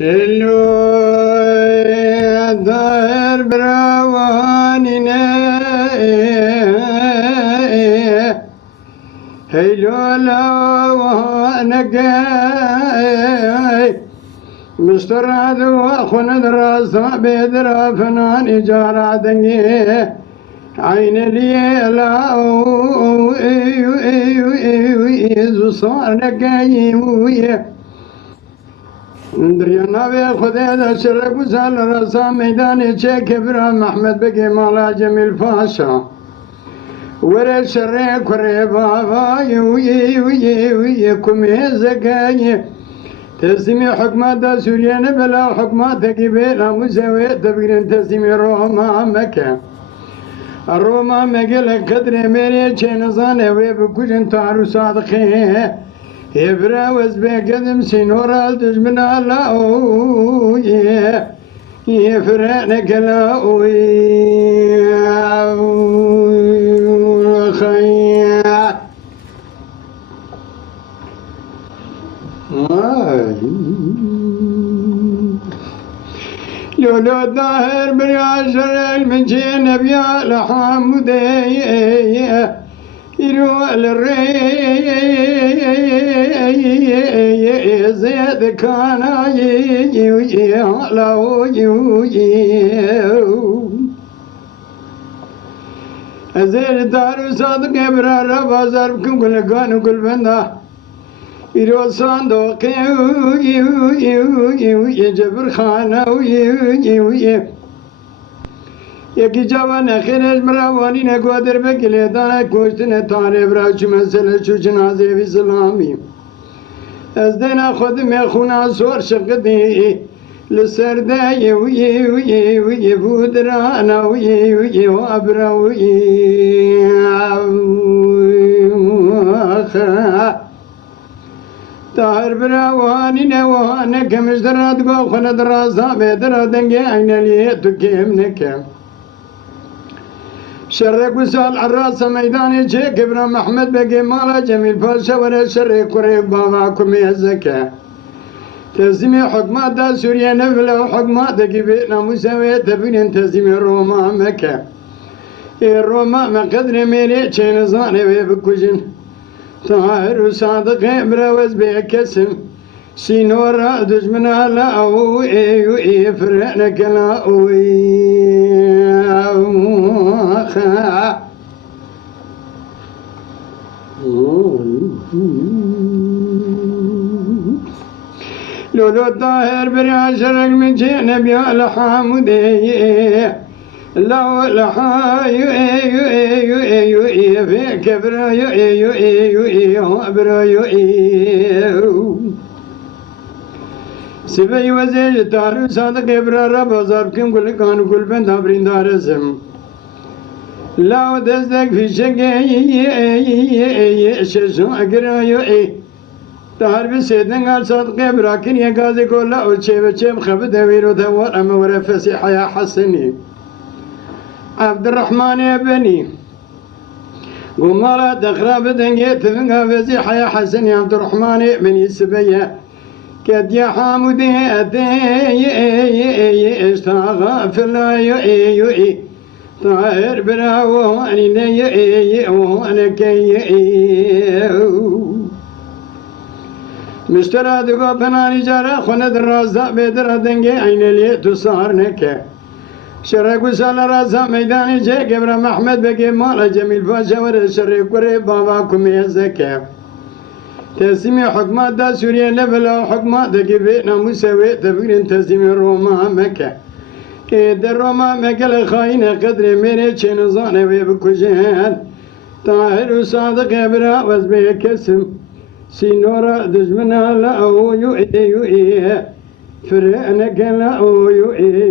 اللو داير براواننا هيلو لوانقاي مستراد واخون دراسة بدرا فنان إجارة دنجي عين الليلة صار نقاي دريانا بي خدي دا شرق وسال رسا ميداني چه كبرا محمد بقي مالا جميل فاشا ورا شرق كري بابا يوي كمي زكاي تسمي حكمات دا سوريان بلا حكمات كبيرا مساوي تبقرين تسمي روما مكة الروما مقل قدر ميري چه نظاني ويبكوشن تارو صادقين يبرا وزبي قدم سينورا الدجمن على يفرقنك لا خيا لولو الظاهر بن عشر المجين بيا لحمودي يروى للري زيد كان أزير دار صادق إبرا ربا زربكم كل كانوا كل بندا يروى صندوق جبر خانة يكي جوان خيرش مراواني نقودر بكلي دانا كوشتن تاني براش مسئلة شو جنازي في سلامي از دينا خود ميخونا سور شقدي لسرده وي بودرانا وي وابرا طاهر براواني نوانا كمش درات قو خنا دراسا بيدرا دنگي عين ليه تكيم نكم شرق وسال عراسة ميداني شيخ كبرا محمد بقي مالا جميل باشا ولا شرق قريب باباكم يزكى تزمي حكمات دا سوريا نفلا وحكمات دا كبيرنا مساوية تبين تزمي روما مكة روما ما قدر ميري چين زاني ويبكوشن طاهر وصادق براوز بيكسم سينورا دجمنا لا فرقنك لا لولو الطاهر برعشر المجين بيا لحامودي لو لحاي في كبرا وابرا سبي وزيج تارو صادق إبرا ربا زربكم كل كانوا كل بند أبرين دارزم لا دزدك في شقي ششو أقرا تار بسيدن قال صادق إبرا كن يقازي كل أوشي بشيم خبده ويرو دوار أما ورفسي حيا حسني عبد الرحمن يا بني قمالا تخراب دنجيت من قافزي حيا حسني عبد الرحمن بني سبيه كد يا حامودي اشتاغ في الله طاهر براواني وانا كي مشترى دقا فناني جارة خند الرازة بيدر دنجي عين اللي تصار نكا شرق وسال رازة ميداني جي قبر محمد بقي مالا جميل فاشا ورد شرق قريب باباكم يزكا تسمي حكمات دا سوريا لفلا وحكمات دا كبيرنا مساوي تبقين تسمي روما مكة دا روما مكة لخاينة قدر ميري چه نظانة ويبكوشين طاهر وصادق ابرا وزبه كسم سينورا دجمنا لا يؤي فرقنك لا يؤي